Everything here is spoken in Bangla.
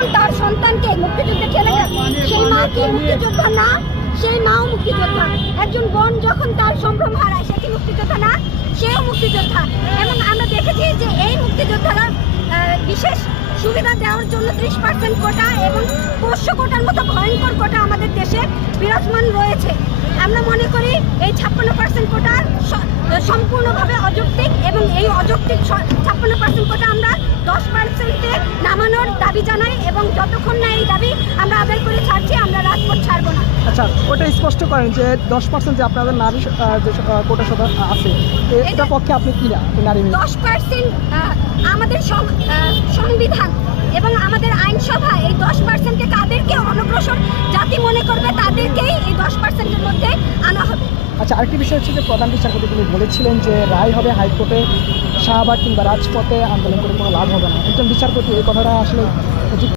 তার সন্তানকে মুক্তিযুদ্ধে ঠেলে দেন, সেই মা কি মুক্তিযোদ্ধা না? সেই মাও মুক্তিযোদ্ধা। একজন বোন যখন তার সম্ভ্রম হারায়, সে কি মুক্তিযোদ্ধা না? সেও মুক্তিযোদ্ধা। এবং আমরা দেখেছি যে এই মুক্তিযোদ্ধারা বিশেষ সুবিধা দেওয়ার জন্য 30% কোটা এবং পোষ্য কোটার মতো ভয়ঙ্কর কোটা আমাদের দেশে বিরাজমান রয়েছে। আমরা মনে করি এই 56% কোটা সম্পূর্ণভাবে অযৌক্তিক এবং এই অযৌক্তিক 56% কোটা আমরা 10%-এ নামানোর দাবি জানাই এবং যতক্ষণ না এই দাবি আমরা আদায় করে ছাড়ছি, আমরা রাজপথ ছাড়বো না। আচ্ছা, ওটা স্পষ্ট করেন যে 10% যে আপনাদের নারী যে কোটা সভা আছে, এটার পক্ষে আপনি কি না নারী? 10% আমাদের সংবিধান এবং আমাদের আইনসভা এই 10%কে কাদেরকে অনগ্রসর জাতি মনে করবে তাদেরকেই এই 10%-এর মধ্যে আনা হবে। আচ্ছা, আরেকটি বিষয় হচ্ছে যে প্রধান বিচারপতি তিনি বলেছিলেন যে রায় হবে হাইকোর্টে, শাহবাগ কিংবা রাজপথে আন্দোলন করে কোনো লাভ হবে না। একজন বিচারপতি এই কথাটা আসলে